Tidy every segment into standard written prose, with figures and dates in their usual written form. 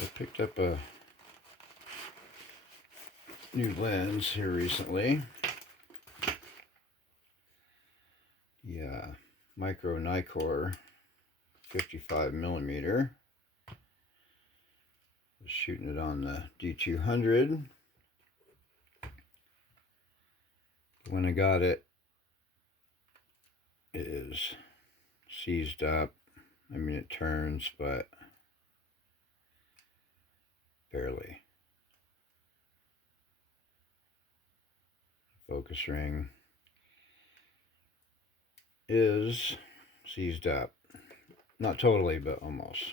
I picked up a new lens here recently. Yeah, Micro Nikkor 55mm. Was shooting it on the D200. When I got it, it is seized up. I mean, it turns, but barely. Focus ring is seized up. Not totally, but almost.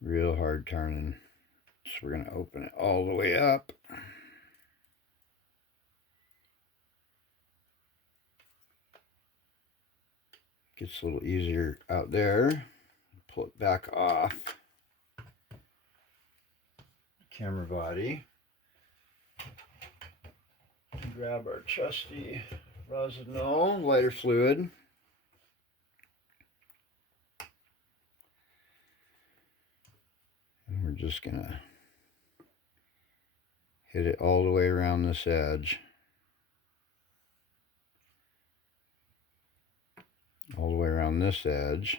Real hard turning. So we're going to open it all the way up. Gets a little easier out there. Pull it back off. Camera body. Grab our trusty Rosonol lighter fluid. And we're just going to hit it all the way around this edge. All the way around this edge.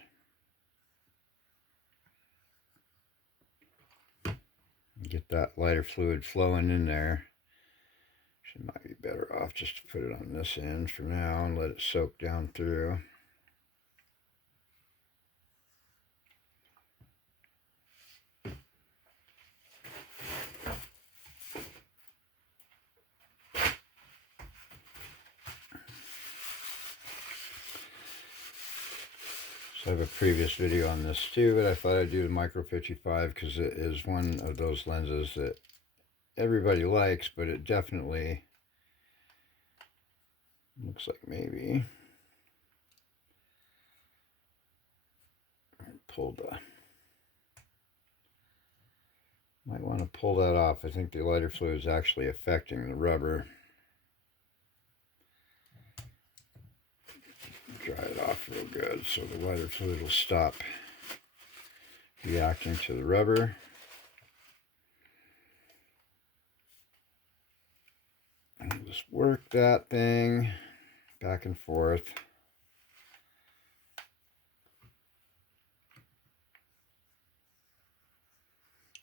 Get that lighter fluid flowing in there. It might be better off just to put it on this end for now and let it soak down through. So I have a previous video on this too, but I thought I'd do the Micro 55 because it is one of those lenses that everybody likes, but it definitely looks like maybe might want to pull that off. I think the lighter fluid is actually affecting the rubber. Dry it off real good so the lighter fluid will stop reacting to the rubber. And just work that thing back and forth.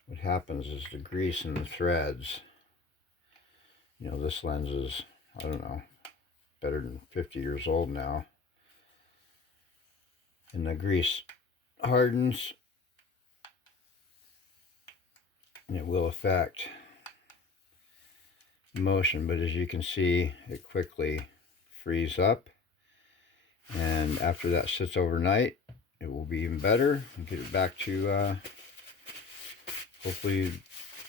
What happens is the grease in the threads, you know, this lens is, I don't know, better than 50 years old now. And the grease hardens, and it will affect motion, but as you can see, it quickly frees up, and after that sits overnight, it will be even better and get it back to hopefully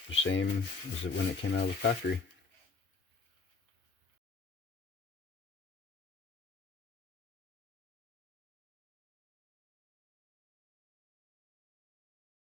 the same as when it came out of the factory.